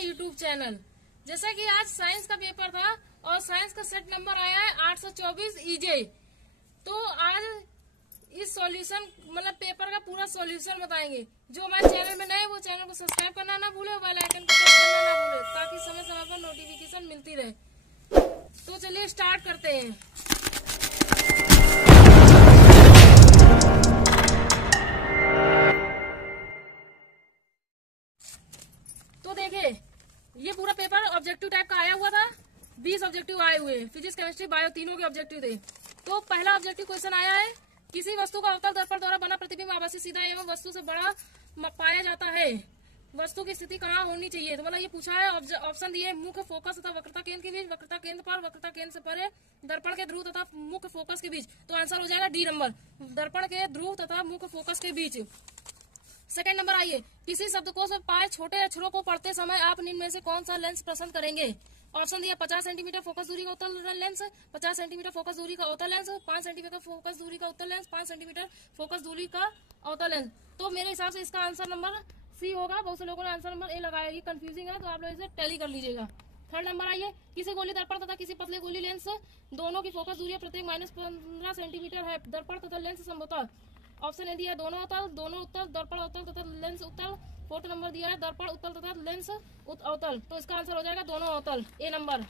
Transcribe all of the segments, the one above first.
My YouTube channel. जैसा कि आज साइंस का पेपर था और साइंस का सेट नंबर आया है 824 ईजे। तो आज इस सॉल्यूशन मतलब पेपर का पूरा सॉल्यूशन बताएंगे। जो हमारे चैनल में नए वो चैनल को सब्सक्राइब करना ना भूले, बेल आइकन को प्रेस करना ना भूले, ताकि समय समय पर नोटिफिकेशन मिलती रहे। तो चलिए स्टार्ट करते हैं। तो देखिए, ये पूरा पेपर ऑब्जेक्टिव टाइप का आया हुआ था। 20 ऑब्जेक्टिव आए हुए, फिजिक्स केमिस्ट्री बायो तीनों के ऑब्जेक्टिव थे। तो पहला ऑब्जेक्टिव क्वेश्चन आया है, किसी वस्तु का अवतल दर्पण द्वारा बना प्रतिबिंब आभासी सीधा एवं वस्तु से बड़ा पाया जाता है, वस्तु की स्थिति कहाँ होनी चाहिए। तो मतलब ये पूछा है, ऑप्शन दिए मुख्य फोकस तथा वक्रता केंद्र के बीच, वक्रता केंद्र पर, वक्रता केंद्र से परे, दर्पण के ध्रुव तथा मुख्य फोकस के बीच। तो आंसर हो जाएगा डी नंबर, दर्पण के ध्रुव तथा मुख्य फोकस के बीच। सेकंड नंबर आइए, किसी शब्दकोश में पाए छोटे अक्षरों को पढ़ते समय आप निम्न में से कौन सा लेंस पसंद करेंगे। ऑप्शन दिया 50 सेंटीमीटर फोकस दूरी का उत्तल लेंस, 50 सेंटीमीटर फोकस दूरी का अवतल लेंस, 5 सेंटीमीटर फोकस दूरी का उत्तल लेंस, 5 सेंटीमीटर फोकस दूरी का अवतल लेंस। तो मेरे हिसाब से इसका आंसर नंबर सी होगा। बहुत से लोगों ने आंसर नंबर ए लगाया, ये कंफ्यूजिंग है, तो आप लोग इसे टैली कर लीजिएगा। थर्ड नंबर आइए, किसी गोली दर्पण तथा किसी पतले गोली लेंस दोनों की फोकस दूरी प्रत्येक -15 सेंटीमीटर है, दर्पण तथा लेंस समतल। ऑप्शन ए दिया दोनों उत्तल, दर्पण उत्तल तथा लेंस उत्तल। फोर्थ नंबर दिया है दर्पण उत्तल तथा लेंस अवतल। तो इसका आंसर हो जाएगा दोनों अवतल, ए नंबर।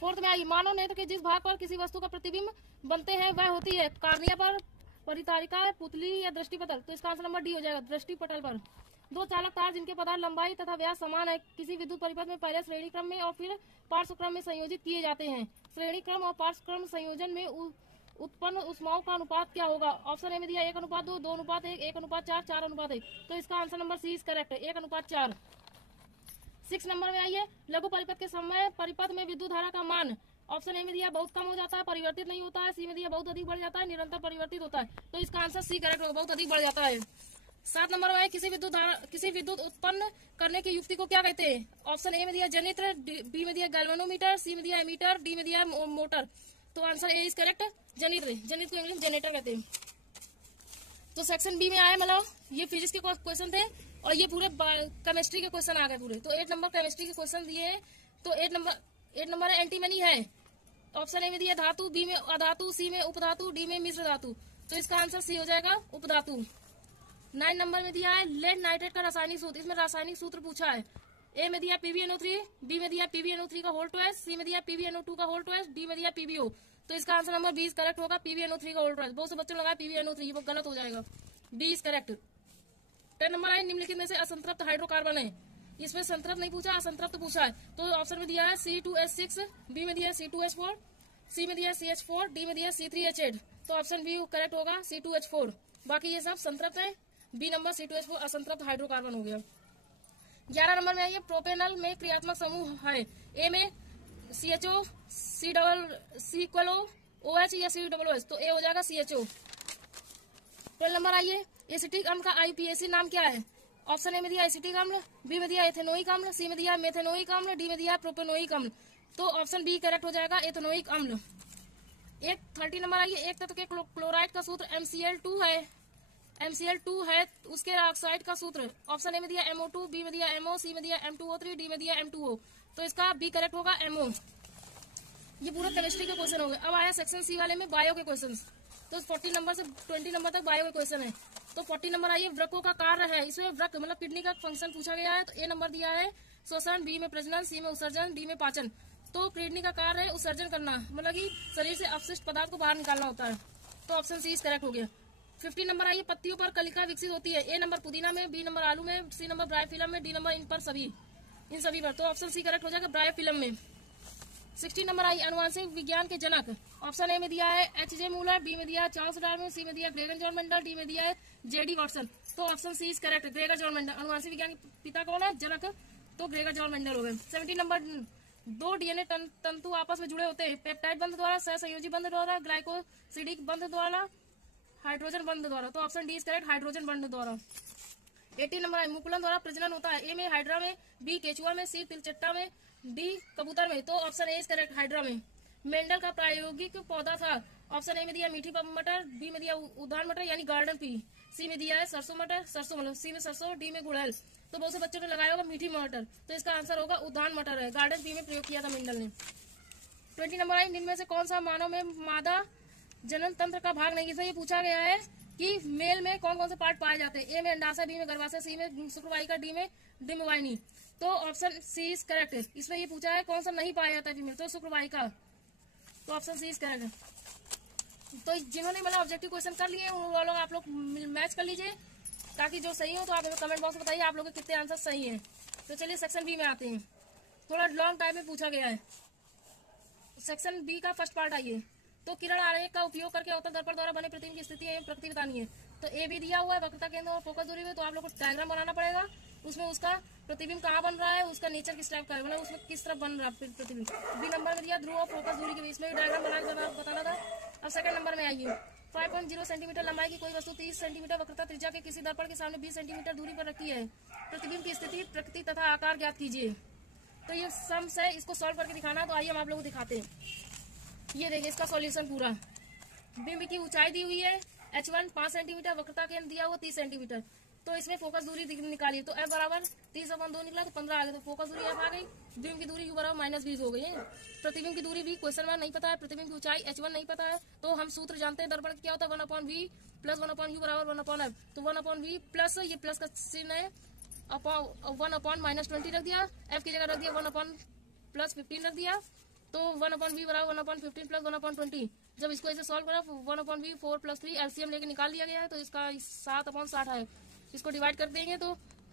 फोर्थ में आई, मानव नेत्र के जिस भाग पर किसी वस्तु का प्रतिबिंब बनते हैं वह होती है कार्निया पर, परितारिका, पुतली या दृष्टिपटल। तो इसका आंसर नंबर डी हो जाएगा, दृष्टिपटल पर। दो चालक तार जिनके पदार्थ लंबाई तथा व्यास समान है, किसी विद्युत परिपथ में पहले श्रेणी क्रम में और फिर पार्श्व क्रम में संयोजित किए जाते हैं। श्रेणी क्रम और पार्श्व क्रम संयोजन में उत्पन्न ऊष्माओं का अनुपात क्या होगा। ऑप्शन ए में दिया 1:2, 2:1, 1:4, 4:1। तो इसका answer number C is correct, 1:4। 6 नंबर में आइए, लघु परिपथ के समय परिपथ में विद्युत धारा का मान। ऑप्शन ए में दिया बहुत कम हो जाता है, परिवर्तित नहीं होता है। सी में दिया बहुत अधिक बढ़ जाता है, निरंतर परिवर्तित होता है। तो इसका आंसर सी करेक्ट होगा, बहुत अधिक बढ़ जाता है। 7 नंबर में किसी विद्युत उत्पन्न करने की युक्ति को क्या कहते हैं। ऑप्शन ए में दिया जनित्र, बी में दिया गैल्वेनोमीटर, सी में दिया एमीटर, डी में दिया मोटर। तो आंसर ए इज करेक्ट, जनित्र। जनित्र को इंग्लिश जनरेटर कहते हैं। तो सेक्शन बी में आया, मतलब ये फिजिक्स के क्वेश्चन थे और ये पूरे केमिस्ट्री के क्वेश्चन आ गए पूरे। तो 8 नंबर केमिस्ट्री के क्वेश्चन दिए हैं। तो 8 नंबर है एंटीमनी है। ऑप्शन ए में दिया धातु, बी में अधातु, सी में उपधातु, डी में मिश्र धातु। तो इसका आंसर सी हो जाएगा, उपधातु। 9 नंबर में दिया है लेड नाइट्रेट का रासायनिक सूत्र। इसमें रासायनिक सूत्र पूछा है। ए में दिया PbNO3, बी में दिया PbNO3 का होल ट्वाइस, सी में दिया PbNO2 का होल ट्वाइस, डी में दिया PbO। तो इसका आंसर नंबर 20 करेक्ट होगा, PbNO3 का होल ट्वाइस। बहुत से बच्चों ने लगाया PbNO3, वो गलत हो जाएगा, डी इज करेक्ट। 10 नंबर है, निम्नलिखित में से असंतृप्त हाइड्रोकार्बन है। इसमें संतृप्त नहीं पूछा, असंतृप्त पूछा है। तो ऑप्शन में दिया है C2H6, बी में दिया C2H4, सी में दिया CH4, डी में दिया C3H8। तो ऑप्शन बी करेक्ट होगा, C2H4। बाकी ये सब संतृप्त है। बी नंबर C2H4 असंतृप्त हाइड्रोकार्बन हो गया। 11 नंबर में आइए, प्रोपेनल में क्रियात्मक समूह है। ए में CHO, C=O, OH या COOH। तो ए हो जाएगा CHO। 12 नंबर आइए, एसिटिक अम्ल का IUPAC नाम क्या है। ऑप्शन ए में दिया एसिटिक अम्ल, बी में दिया एथेनोइक अम्ल, सी में दिया मेथेनोइक अम्ल, डी में दिया प्रोपेनोइक अम्ल। तो ऑप्शन बी करेक्ट हो जाएगा, एथेनोइक अम्ल। 30 नंबर आइए, एक तत्व के क्लोराइड का सूत्र MCl2 है। MCl2 है, उसके ऑक्साइड का सूत्र। ऑप्शन ए में दिया MO2, बी में दिया MO, सी में दिया M2O3, डी में दिया M2O। तो इसका बी करेक्ट होगा, MO। ये पूरा केमिस्ट्री के क्वेश्चन हो गए। अब आया सेक्शन सी वाले में बायो के क्वेश्चन। तो 40 नंबर से 20 नंबर तक बायो के क्वेश्चन है। तो 40 नंबर आइए, वृक्कों का कार्य है। इसमें वृक्क मतलब किडनी का फंक्शन पूछा गया है। तो ए नंबर दिया है श्वसन, बी में प्रजनन, सी में उत्सर्जन, डी में पाचन। तो किडनी का कार्य है उत्सर्जन करना, मतलब कि शरीर से अपशिष्ट पदार्थ को बाहर निकालना होता है। तो ऑप्शन सी इज करेक्ट हो गया। 50 नंबर आइए, पत्तियों पर कलिका विकसित होती है। ए नंबर पुदीना में, बी नंबर आलू में, सी नंबर ब्रायोफिलम में, डी नंबर इन सभी पर। तो ऑप्शन सी करेक्ट हो जाएगा, ब्रायोफिलम में। 60 नंबर आई, अनुवांशिक विज्ञान के जनक। ऑप्शन ए में दिया है H.J. मूलर, बी में दिया है चार्ल्स डार्विन, सी में दिया ग्रेगर जॉन मेंडल, डी में दिया है J.D. वाटसन। तो option C is correct, Gregor John Mendel. अनुवांशिक विज्ञान के पिता कौन है, जनक, तो ग्रेगर जॉन मेंडल हो गए। 70 नंबर, 2 DNA तंतु आपस में जुड़े होते हैं, पेप्टाइड बंध द्वारा, सहसंयोजी बंध द्वारा, ग्लाइकोसिडिक बंध द्वारा, हाइड्रोजन बंध द्वारा। तो option D is correct, hydrogen बंध द्वारा। 80 नंबर है, मुकुलन द्वारा प्रजनन होता है। ए में हाइड्रा में, बी केचुआ में, सी तिलचट्टा में, डी कबूतर में। तो option A is correct, hydra में। मेंडल का प्रायोगिक पौधा था। ऑप्शन ए में दिया मीठी मटर, बी में दिया उद्यान मटर यानी गार्डन पी, सी में दिया है सरसों मटर, सरसों मतलब सी में सरसों, डी में गुड़हल। तो बहुत से बच्चों ने लगाया होगा मीठी मटर, तो इसका आंसर होगा उद्यान मटर है। गार्डन बी में प्रयोग किया था मिंडल ने। 20 नंबर आई, निम्न में से कौन सा मानव में मादा जनन तंत्र का भाग नहीं। इसमें ये पूछा गया है कि मेल में कौन कौन से पार्ट पाए जाते हैं। ए में अंडाशय, बी में गर्भाशय, सी में शुक्रवाहिका, डी में डिम्बवाहिनी। तो ऑप्शन सी इज करेक्ट। इसमें ये पूछा है कौन सा नहीं पाया जाता है फीमेल, तो शुक्रवाहिका। तो ऑप्शन सी इज करेक्ट। तो जिन्होंने मतलब ऑब्जेक्टिव क्वेश्चन कर लिए उन वालों आप लोग मैच कर लीजिए, ताकि जो सही हो तो आप हमें कमेंट बॉक्स में बताइए आप लोग के कितने आंसर सही हैं। तो चलिए सेक्शन बी में आते हैं। थोड़ा लॉन्ग टाइम में पूछा गया है। सेक्शन बी का फर्स्ट पार्ट आइए। तो किरण आरेख का उपयोग करके अवतल दर्पण द्वारा बने प्रतिबिंब की स्थिति एवं प्रकृति बतानी है। तो ए भी दिया हुआ है, वक्रता केंद्र और फोकस दूरी में, तो आप लोग को डायग्राम बनाना पड़ेगा। उसमें उसका प्रतिबिंब कहाँ बन रहा है, उसका नेचर किस टाइप का है, मतलब उसमें किस तरफ बन रहा है प्रतिबिंब। बी नंबर में दिया ध्रुव और फोकस दूरी के बीच में डायग्राम बताना था। अब सेकंड नंबर में आइए। 5.0 सेंटीमीटर लंबाई की कोई वस्तु 30 सेंटीमीटर वक्रता त्रिज्या के किसी दर्पण के सामने 20 सेंटीमीटर दूरी पर रखी है। प्रतिबिंब की स्थिति, प्रकृति तथा आकार ज्ञात कीजिए। तो ये सम्स है, इसको सॉल्व करके दिखाना। तो आइए हम आप लोगों को दिखाते हैं। ये देखिए इसका सॉल्यूशन पूरा। बिंब की ऊंचाई दी हुई है h1 5 सेंटीमीटर, वक्रता केंद्र दिया हुआ 30 सेंटीमीटर। तो इसमें फोकस दूरी निकालिए। तो f बराबर 30/2 निकला, तो 15 आ गया। तो फोकस दूरी f आ गई। बिंब की दूरी u बराबर -20 हो गई है। प्रतिबिंब की दूरी भी क्वेश्चन में नहीं पता है। प्रतिबिंब की ऊंचाई h1 नहीं पता है। तो हम सूत्र जानते हैं दर्पण क्या होता है, 1/v प्लस 1/u बराबर 1/f। तो 1/v प्लस, ये प्लस का चिन्ह है, 1/-20 रख दिया। f की जगह रख दिया 1/+15 रख दिया। तो 1/v बराबर 1/15 प्लस 1/20। जब इसको ऐसे सॉल्व करा 1/v 4 + 3 एलसीएम लेके निकाल लिया गया है। तो इसका 7/60 है। इसको डिवाइड कर देंगे तो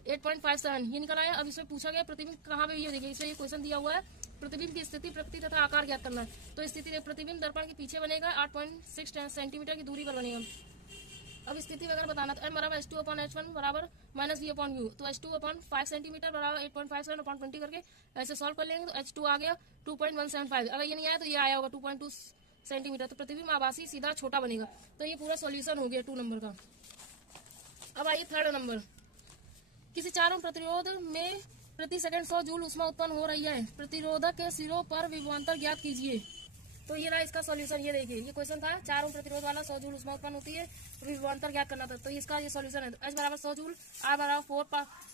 8.57 ये निकल आया। अब इसमें पूछा गया प्रतिबिंब कहाँ पे, ये देखिए इसमें ये क्वेश्चन दिया हुआ है प्रतिबिंब की स्थिति, प्रकृति तथा आकार ज्ञात करना। तो स्थिति प्रतिबिंब दर्पण के पीछे बनेगा, 8.6 सेंटीमीटर की दूरी पर बनेगा। अब स्थिति वगैरह बताना। तो m बराबर h2/h1 बराबर -v/u। तो h2/5 सेंटीमीटर बराबर 8.57/20 करके ऐसे सॉल्व कर लेंगे। तो h2 आ गया 2.175। अगर ये नहीं आया तो ये आया होगा 2.2 सेंटीमीटर। तो प्रतिबिंब आभासी सीधा छोटा बनेगा। तो ये पूरा सॉल्यूशन हो गया 2 नंबर का। अब आइए थर्ड नंबर। किसी चारों प्रतिरोध में प्रति सेकंड 100 जूल ऊष्मा उत्पन्न हो रही है। प्रतिरोधक के सिरों पर विभवांतर ज्ञात कीजिए। तो ये रहा इसका सॉल्यूशन। ये देखिए ये क्वेश्चन था, 4 ओम प्रतिरोध वाला 100 जूल ऊष्मा उत्पन्न होती है, विभवांतर ज्ञात करना था। तो इसका ये सॉल्यूशन है। तो H बराबर 100 जूल, R बराबर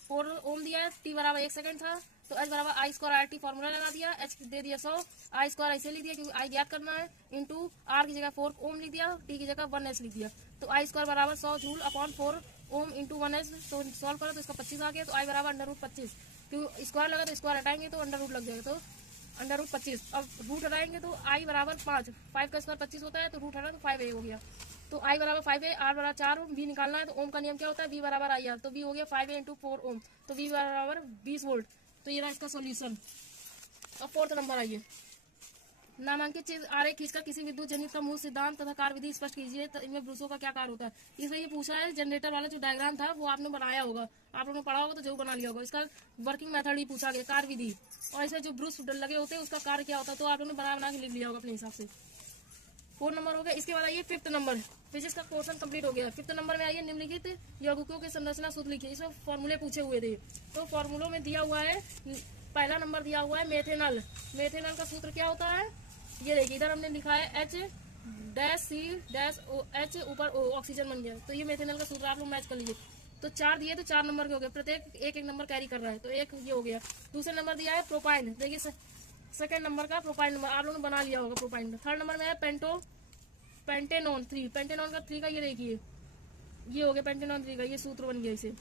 4 ओम दिया है, T बराबर 1 सेकंड था। तो H बराबर I² RT फॉर्मूला लगा दिया। H दे दिया 100, I² ऐसे लिख दिया क्योंकि I ज्ञात करना है, इंटू R की जगह 4 ओम लिख दिया, T की जगह 1S लिख दिया। तो I² बराबर 100 joule upon 4 ohm into 1S। तो सॉल्व करो तो इसका 25 आ गया। तो I बराबर √25, क्योंकि स्क्वायर लगा तो स्क्वायर हटाएंगे तो अंडर लग जाएगा। तो √25। अब रूट हटाएंगे तो I बराबर 5 का स्क्वायर 25 होता है। तो रूट हटा तो 5a हो गया। तो I बराबर 5a, R बराबर 4 ओम, V निकालना है। तो ओम का नियम क्या होता है, V बराबर IR। तो V हो गया 5a इंटू 4 ओम। तो V बराबर 20 वोल्ट। तो ये रहा इसका सोल्यूशन। अब फोर्थ नंबर आइए। नामांकित चीज आरेख खींचकर किसी विद्युत जनरेटर का मूल सिद्धांत तथा कार्य विधि स्पष्ट कीजिए। तो इनमें ब्रूसों का क्या कार्य होता है। इसमें ये पूछा है जनरेटर वाला जो डायग्राम था वो आपने बनाया होगा, आप लोगों ने पढ़ा होगा तो जरूर बना लिया होगा। इसका वर्किंग मेथड ही पूछा गया, कार्य विधि, और इसमें जो ब्रूस लगे होते हैं उसका कार्य क्या होता है। तो आप लोगों ने बना के लिख लिया होगा अपने हिसाब से। 4 नंबर हो गया। इसके बाद आइए 5th नंबर। फिजिक्स का पोर्शन कंप्लीट हो गया। 5th नंबर में आइए निम्नलिखित यौगिकों की संरचना सूत्र लिखिए। इसमें फॉर्मूले पूछे हुए थे। तो फॉर्मूलों में दिया हुआ है, पहला नंबर दिया हुआ है मेथेनॉल। मेथेनॉल का सूत्र क्या होता है, ये देखिए इधर हमने लिखा है H-C-OH ऊपर O, ऑक्सीजन बन गया। तो ये मेथेनॉल का सूत्र आप लोग मैच कर लीजिए। तो 4 दिए तो 4 नंबर के हो गए, प्रत्येक एक नंबर कैरी कर रहा है। तो एक ये हो गया। दूसरे नंबर दिया है प्रोपाइन। देखिए सेकंड नंबर का प्रोपाइन नंबर आप लोगों ने बना लिया होगा प्रोपाइन। थर्ड नंबर में है पेंटेनॉन 3। पेंटेनॉन का 3 का ये देखिए ये हो गया पेंटेनॉन 3 का, ये सूत्र बन गया इसे।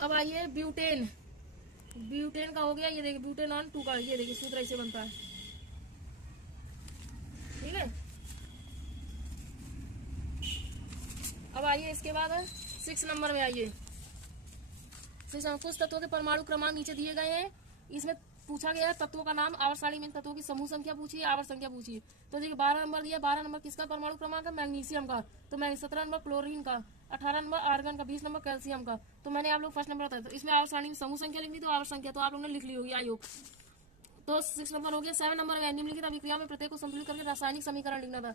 अब आइए ब्यूटेन। ब्यूटेन का हो गया, ये देखिए ब्यूटेनॉन 2 का, ये देखिए सूत्र ऐसे बनता है, ठीक है। अब आइए इसके बाद 6 नंबर में आइए। कुछ तत्वों के परमाणु क्रमांक नीचे दिए गए हैं। इसमें पूछा गया है तत्वों का नाम, आवर्त सारणी में तत्वों की समूह संख्या पूछी, आवर्त संख्या पूछी। तो देखिए 12 नंबर दिया। 12 नंबर किसका परमाणु क्रमांक है, मैग्नीशियम का। तो 17 नंबर क्लोरीन का, 18 नंबर आर्गन का, 20 नंबर कैल्शियम का। तो मैंने आप लोग फर्स्ट नंबर बताया। तो इसमें आवर्त सारणी में समूह संख्या लिखनी, तो आवर्त संख्या तो आप लोगों ने लिख ली होगी आयोग। तो 6 नंबर हो गया। 7 नंबर में निम्नलिखित अभिक्रिया में प्रत्येक को संतुलित करके रासायनिक समीकरण लिखना था।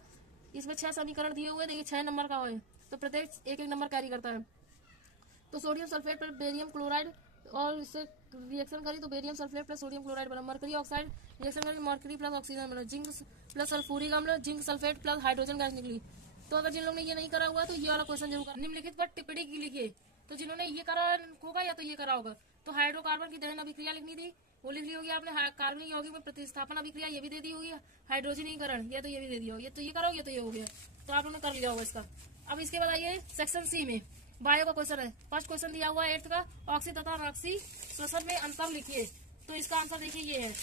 इसमें 6 समीकरण दिए हुए, देखिए 6 नंबर का है। तो प्रत्येक एक नंबर कैरी करता है। तो सोडियम सल्फेट पर बेरियम क्लोराइड और इससे रिएक्शन करी तो barium sulphate plus sodium chloride बना। मरकरी ऑक्साइड रिएक्शन करी, मरकरी प्लस ऑक्सीजन बना। जिंक प्लस सल्फ्यूरिक अम्ल, zinc sulphate plus hydrogen gas निकली। तो अगर जिन लोगों ने ये नहीं करा हुआ तो ये वाला क्वेश्चन जरूर करें। निम्नलिखित पर टिप्पणी की लिखिए। तो जिन्होंने ये करा होगा या तो ये करा होगा। तो हाइड्रोकार्बन की दहन अभिक्रिया लिखनी थी, वो लिख ली होगी आपने। कार्बनिक यौगिक में प्रतिस्थापन अभिक्रिया ये भी दे दी होगी। हाइड्रोजनीकरण ये तो ये भी दे दिया होगा। ये तो ये करा होगा, ये तो ये हो गया। तो आप लोगों ने कर लिया होगा इसका। अब इसके बाद आइए सेक्शन सी में बायो का क्वेश्चन है। फर्स्ट क्वेश्चन दिया हुआ है 8th का, ऑक्सी तथा अनॉक्सी श्वसन में अंतर लिखिए। तो इसका आंसर देखिए ये है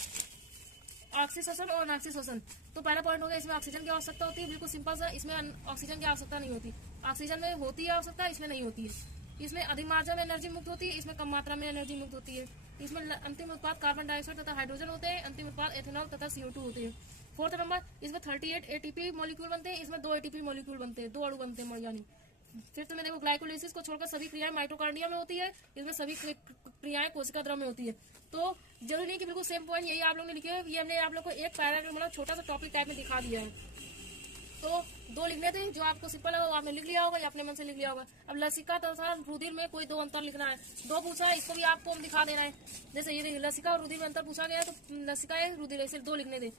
ऑक्सी श्वसन और अनॉक्सी श्वसन। तो पहला पॉइंट हो गया, इसमें ऑक्सीजन की आवश्यकता होती है, बिल्कुल सिंपल सा। इसमें ऑक्सीजन की आवश्यकता नहीं होती। ऑक्सीजन में होती है आवश्यकता, इसमें नहीं होती है। इसमें अधिक मात्रा में एनर्जी मुक्त होती है, इसमें कम मात्रा में एनर्जी मुक्त होती है। इसमें अंतिम उत्पाद कार्बन डाइऑक्साइड तथा हाइड्रोजन होते हैं, अंतिम उत्पाद एथेनॉल तथा CO2 होते हैं। 4th नंबर, इसमें 38 ATP मॉलिक्यूल बनते हैं, इसमें 2 ATP मॉलिक्यूल बनते हैं, 2 अणु बनते हैं यानी। 5th में देखो ग्लाइकोलिसिस को छोड़कर सभी क्रियाएं माइटोकांड्रिया में होती है, इसमें सभी क्रियाएं कोशिका द्रव में होती है। तो जरूरी नहीं कि बिल्कुल सेम पॉइंट यही आप लोग ने लिखे हैं, ये हमने आप लोग को एक पैराग्राफ मतलब छोटा सा टॉपिक टाइप में दिखा दिया है। तो 2 लिखने थे, जो आपको सिंपल है वो आपने लिख लिया होगा या अपने मन से लिख लिया होगा। अब लसिका तथा रुधिर में कोई 2 अंतर लिखना है। 2 पूछा है, इसको भी आपको हम दिखा देना है। जैसे ये लसिका और रुधिर में अंतर पूछा गया है, तो लसिका है रुधिर है, सिर्फ 2 लिखने थे।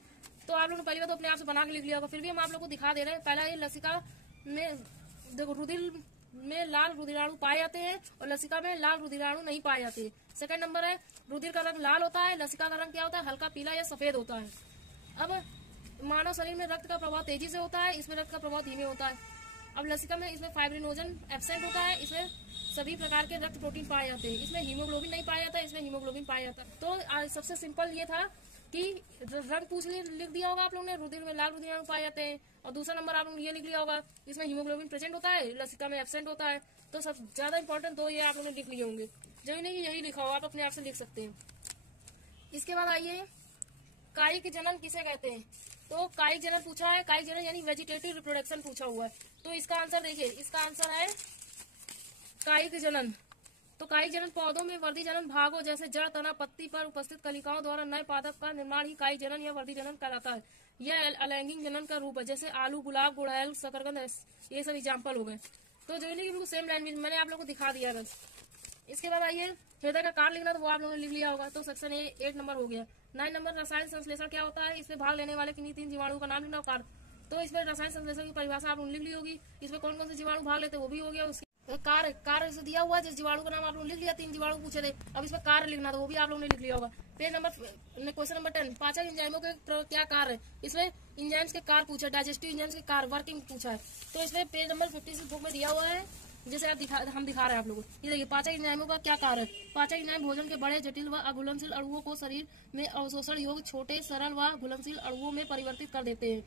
तो आप लोगों ने पहली बार तो अपने आप से बना के लिख लिया होगा, फिर भी हम आप लोग को दिखा दे रहे हैं। पहला ये लसिका में देखो रुधिर में लाल रुधिराणु पाए जाते हैं और लसिका में लाल रुधिराणु नहीं पाए जाते। सेकंड नंबर है रुधिर का रंग लाल होता है, लसिका का रंग क्या होता है, हल्का पीला या सफेद होता है। अब मानव शरीर में रक्त का प्रवाह तेजी से होता है, इसमें रक्त का प्रवाह धीमे होता है। अब लसिका में इसमें फाइब्रिनोजन एब्सेंट होता है, इसमें सभी प्रकार के रक्त प्रोटीन पाए जाते हैं। इसमें हीमोग्लोबिन नहीं पाया जाता है, इसमें हीमोग्लोबिन पाया जाता है। तो सबसे सिंपल ये था कि रंग पूछ लिख दिया होगा आप लोगों ने, रुधिर में लाल रुधिराणु पाए जाते हैं। और दूसरा नंबर आप लोग ये लिख लिया होगा, इसमें हीमोग्लोबिन प्रेजेंट होता है, लसिका में एब्सेंट होता है। तो सब ज्यादा इंपॉर्टेंट 2 ये आप लोगों ने लिख लिए होंगे। जरूरी नहीं यही लिखा हो, आप अपने आप से लिख सकते हैं। इसके बाद आइए कायिक जनन किसे कहते हैं। तो कायिक जनन पूछा है, कायिक जनन यानी वेजिटेटिव रिप्रोडक्शन पूछा हुआ है। तो इसका आंसर देखिए, इसका आंसर है कायिक जनन। तो कायिक जनन पौधों में वर्धी जनन भागों जैसे जड़, तना, पत्ती पर उपस्थित कलिकाओं द्वारा नए पादप का निर्माण ही कायिक जनन या वर्धी जनन कहलाता है। यह अलैंगिक जनन का रूप है, जैसे आलू, गुलाब, गुड़हल, शकरकंद, ये सब एग्जाम्पल हो गए। तो जो बिल्कुल सेम लाइन में मैंने आप लोग को दिखा दिया बस। इसके बाद आइए हृदय का कार्य लिखना, तो वो आप लोगों ने लिख लिया होगा। तो सेक्शन 8 नंबर हो गया। 9 नंबर रसायन संश्लेषण क्या होता है, इसमें भाग लेने वाले किन्हीं 3 जीवाणु का नाम लिखना और कार्य। तो इसमें रसायन संश्लेषण की परिभाषा आप लोगों ने लिख ली होगी। इसमें कौन कौन से जीवाणु भाग लेते वो भी हो गया। उसके कार्य से दिया हुआ, जिस जीवाणु का नाम आप लोग लिख लिया, 3 जीवाणु पूछे थे। अब इसमें कार्य लिखना था, वो भी आप लोगों ने लिख लिया होगा। पेज नंबर क्वेश्चन नंबर 10, पाचक एंजाइमों के क्या कार्य है। इसमें इंजाइम्स के कार्य पूछा है, डाइजेस्टिव इंजाइम्स के कार्य, वर्किंग पूछा है। तो इसमें पेज नंबर 56 बुक में दिया हुआ है, जैसे हम दिखा रहे हैं आप लोगों को। ये देखिए पाचक एंजाइमों का क्या कार्य है। पाचक एंजाइम भोजन के बड़े, जटिल व अघुलनशील अणुओं को शरीर में अवशोषण योग्य छोटे, सरल व घुलनशील अणुओं में परिवर्तित कर देते हैं।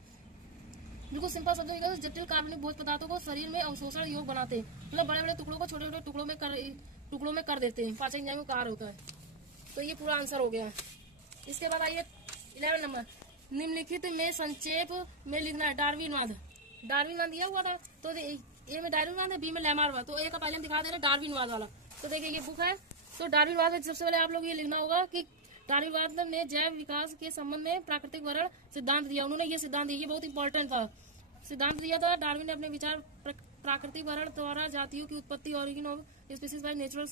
बिल्कुल सिंपल शब्दों में जटिल कार्बनिक भोज्य पदार्थों को शरीर में अवशोषण योग्य बनाते हैं, मतलब बड़े बड़े टुकड़ों को छोटे छोटे टुकड़ों में कर देते हैं। पाचक एंजाइम का कार्य होता है। तो ये पूरा आंसर हो गया है। इसके बाद आइए 11 नंबर, निम्नलिखित में संक्षेप में लिखना है डार्विनवाद। डार्विनवाद दिया हुआ था, तो ए में डार्विनवाद है, बी में लैमारवाद। तो ए का पहले हम दिखा दे रहे डार्विनवाद वाला। तो देखिए ये बुक है। तो डार्विनवाद में सबसे पहले आप लोग ये लिखना होगा कि डार्विनवाद ने जैव विकास के संबंध में प्राकृतिक वर्ण सिद्धांत दिया। उन्होंने ये सिद्धांत दिया, ये बहुत इंपॉर्टेंट था, सिद्धांत दिया था। डार्विन ने अपने विचार प्राकृतिक वर्ण द्वारा जातियों की उत्पत्ति, origin of species by natural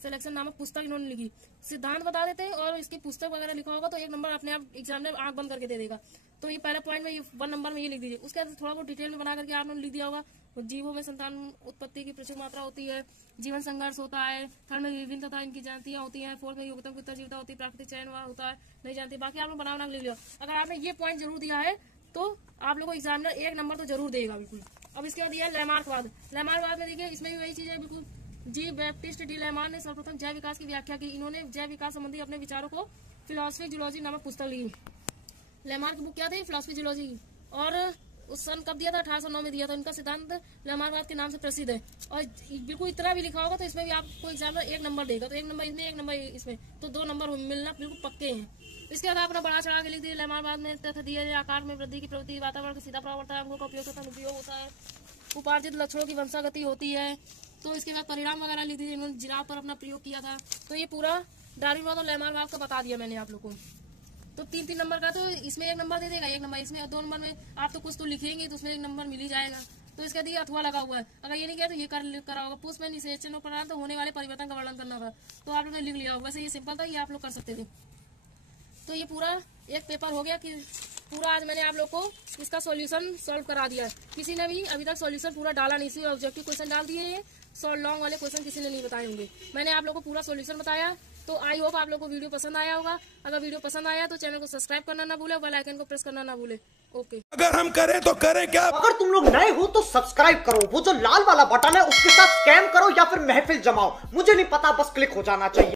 selection नामक पुस्तक इन्होंने लिखी। सिद्धांत बता देते हैं और इसकी पुस्तक वगैरह लिखा होगा तो 1 नंबर अपने आप एग्जामिनर आंख बंद करके दे देगा। तो ये पहला पॉइंट में 1 नंबर में ये लिख दीजिए। उसके बाद थोड़ा बहुत डिटेल में बना करके आपने लिख दिया होगा। जीवों में संतान उत्पत्ति की प्रचुर मात्रा होती है, जीवन संघर्ष होता है, थर्ड में विभिन्न तथा इनकी जातियां होती हैं, 4th में योग्यता की उत्तरजीविता होती है, प्राकृतिक चयन होता है, नहीं जानती। बाकी आप लोग बना लिख लिया। अगर आपने ये पॉइंट जरूर दिया है तो आप लोगों को एग्जामिनर 1 नंबर तो जरूर देगा बिल्कुल। अब इसके बाद यह लैमार्कवाद। लैमार्कवाद में देखिए इसमें भी वही चीज है बिल्कुल। जी बैप्टिस्ट डी लैमार ने सर्वप्रथम जैव विकास की व्याख्या की। इन्होंने जैव विकास संबंधी अपने विचारों को फिलोसफी जूलॉजी नामक पुस्तक लिखी। लैमार्क की बुक क्या थी, फिलोसफी जूलॉजी। और उस सन कब दिया था, 1809 में दिया था। इनका सिद्धांत लैमार्कवाद के नाम से प्रसिद्ध है। और बिल्कुल इतना भी लिखा होगा तो इसमें भी आपको एग्जामिनर 1 नंबर देगा। तो 1 नंबर इसमें, 1 नंबर इसमें, तो 2 नंबर मिलना बिल्कुल पक्के हैं। इसके बाद आपने बड़ा चढ़ा के लिख दिया लैमार्कवाद में तथ्य दिए आकार में वृद्धि की प्रवृत्ति, वातावरण का सीधा प्रभाव पड़ता है, अंगों का उपयोग तथा अनुपयोग होता है, उपार्जित लक्षणों की वंशागति होती है। तो इसके बाद परिणाम वगैरह लिख दीजिए, इन्होंने जिराफ पर अपना प्रयोग किया था। तो ये पूरा डार्विनवाद और लैमार्कवाद का बता दिया मैंने आप लोग को। तो 3-3 नंबर का, तो इसमें 1 नंबर दे देगा, 1 नंबर इसमें, और 2 नंबर में आप तो कुछ तो लिखेंगे तो उसमें 1 नंबर मिल ही जाएगा। तो इसका दिया अथवा लगा हुआ है, अगर ये नहीं किया तो ये करा होगा। पुष्प में निषेचन उपरांत तो होने वाले परिवर्तन का वर्णन करना था, तो आप लोगों ने लिख लिया होगा। वैसे ये सिंपल था, ये आप लोग कर सकते थे। तो ये पूरा एक पेपर हो गया कि पूरा आज मैंने आप लोग को इसका सॉल्यूशन सॉल्व करा दिया है। किसी ने भी अभी तक सॉल्यूशन पूरा डाला नहीं, सिर्फ ऑब्जेक्टिव क्वेश्चन डाल दिए हैं, लॉन्ग वाले क्वेश्चन किसी ने नहीं बताए होंगे। मैंने आप लोग को पूरा सॉल्यूशन बताया। तो आई होप आप लोग को वीडियो पसंद आया होगा। अगर वीडियो पसंद आया तो चैनल को सब्सक्राइब करना ना भूले, बेल आइकन को प्रेस करना ना भूले। ओके, अगर हम करें तो करें क्या? अगर तुम लोग नए हो तो सब्सक्राइब करो, वो जो लाल वाला बटन है उसके साथ स्कैम करो या फिर महफिल जमाओ, मुझे नहीं पता, बस क्लिक हो जाना चाहिए।